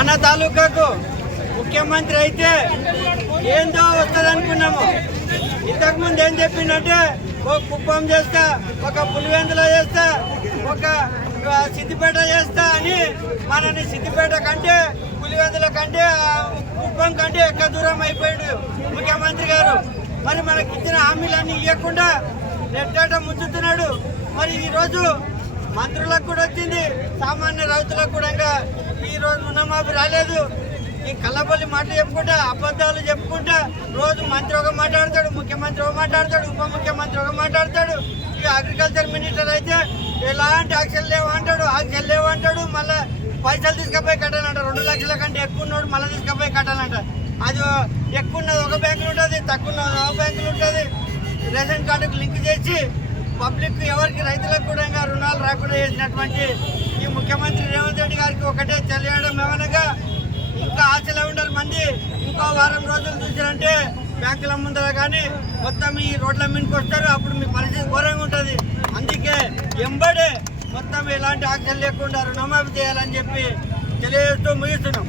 మన తాలూకాకు ముఖ్యమంత్రి అయితే ఏందో వస్తుంది అనుకున్నాము. ఇంతకుముందు ఏం చెప్పిందంటే ఒక కుప్పం చేస్తా, ఒక పులివెందులో చేస్తా, ఒక సిద్దిపేట చేస్తా అని మనని సిద్దిపేట కంటే పులివెందుల కంటే కుప్పం కంటే ఎక్కువ దూరం అయిపోయాడు ముఖ్యమంత్రి గారు. మరి మనకి ఇచ్చిన హామీలన్నీ ఇవ్వకుండా నెట్టేట ముంచుతున్నాడు. మరి ఈరోజు మంత్రులకు కూడా వచ్చింది, సామాన్య రైతులకు కూడా ఈరోజు రుణమాఫీ రాలేదు. ఈ కళ్ళబొల్లి మాటలు చెప్పుకుంటా, అబద్ధాలు చెప్పుకుంటా రోజు మంత్రి ఒక మాట్లాడతాడు, ముఖ్యమంత్రి ఒక మాట్లాడతాడు, ఉప ముఖ్యమంత్రి ఒక మాట్లాడతాడు. ఇక అగ్రికల్చర్ మినిస్టర్ అయితే ఎలాంటి యాక్షన్ లేవంటాడు, యాక్షన్ లేవంటాడు. మళ్ళీ పైసలు తీసుకుపోయి కట్టాలంట, 2 లక్షల కంటే ఎక్కువ ఉన్నాడు మళ్ళీ తీసుకుపోయి కట్టాలంట. అది ఎక్కువ ఉన్నది ఒక బ్యాంకులు ఉంటుంది, తక్కువ ఉన్నది ఒక బ్యాంకులు ఉంటుంది. రేషన్ కార్డుకు లింక్ చేసి పబ్లిక్ ఎవరికి రైతులకు కూడా రుణాలు రాకుండా చేసినటువంటి ఈ ముఖ్యమంత్రి రేవంత్ రెడ్డి గారికి ఒకటే తెలియడం ఏమనగా ఇంకా ఆశలో ఉండాలి మంది. ఇంకో వారం రోజులు చూసారంటే బ్యాంకుల ముందర కానీ మొత్తం ఈ రోడ్ల మీదకి వస్తారు, అప్పుడు మీ పరిస్థితి ఘోరంగా ఉంటుంది. అందుకే ఎంబడే మొత్తం ఎలాంటి యాక్షన్ లేకుండా రుణమాఫీ చేయాలని చెప్పి తెలియజేస్తూ ముగిస్తున్నాం.